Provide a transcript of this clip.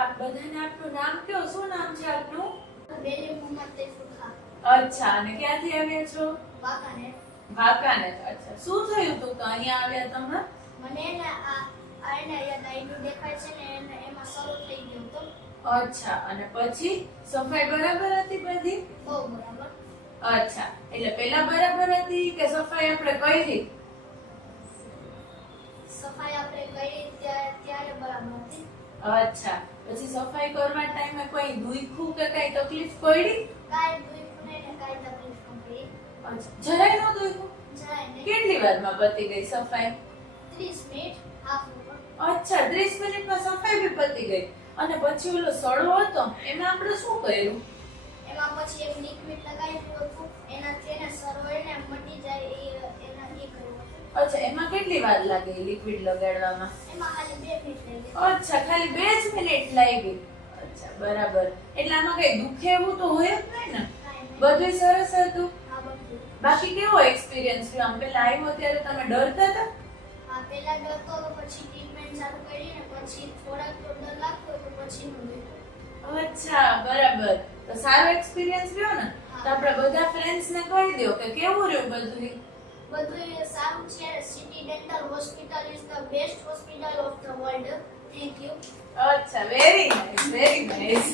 આપ બધાને આપનું નામ કયો, શું નામ છે આપનું? બેલી મોહમ્મદ તૈફુર ખાન. અચ્છા, અને ક્યાંથી આવ્યા છો? વાંકાનેર. વાંકાનેર. અચ્છા, શું થયું તું કે અહીંયા આવ્યા તમે? મને ને અહીંયા ડાયરી દેખાય છે ને એમાં શરૂ થઈ ગયો તો. અચ્છા, અને પછી સફાઈ બરાબર હતી બધી? બહુ બરાબર. અચ્છા, એટલે પેલા બરાબર હતી કે સફાઈ આપણે કરી? સફાઈ આપણે કરી ત્યારે બરાબર હતી. અચ્છા, પછી સફાઈ કરવા ટાઈમે કોઈ દુખ્યું કે કઈ તકલીફ પડી? કાંઈ દુખ્યું નહીં ને કાંઈ તકલીફ ન પડી. અચ્છા, જરાય ન દુખ્યું? જરાય નહીં. કેટલી વારમાં પતી ગઈ સફાઈ? 30 મિનિટ હાફ ઉપર. અચ્છા, 30 મિનિટમાં સફાઈ બી પતી ગઈ. અને પછી ઓલો સડો હતો એમાં આપણે શું કર્યું? એમાં પછી એક લિક્વિડ લગાવ્યું હતું, એનાથી એને સરોઈને મટી જાય એના એ કર્યું હતું. અચ્છા, એમાં કેટલી વાર લાગે લિક્વિડ લગાડવામાં? એમાં ખાલી 2 મિનિટ લાગી. અચ્છા, ખાલી 2 જ મિનિટ લાગી. અચ્છા, બરાબર. એટલે આમાં કઈ દુખે એવું તો હોય જ નહીં ને? કાંઈ નહીં. બધું સરસ હતું. હા, બધું. બાકી કેવો એક્સપિરિયન્સ રહ્યો? આમ પેલા આવ્યો ત્યારે તમે ડરતા હતા? હા, પહેલા ડરતો હતો, પછી ટ્રીટમેન્ટ ચાલુ કરી ને પછી થોડાક તો ડર લાગતો તો પછી નો ડર. અચ્છા, બરાબર. તો સારો એક્સપિરિયન્સ રહ્યો ને? તો આપણે બધા ફ્રેન્ડ્સ ને કહી દો કે કેવું રહ્યું બધું. બધું સારું છે. City dental hospital is the best hospital of the world. Thank you. અચ્છા, વેરી નાઇસ, વેરી નાઇસ.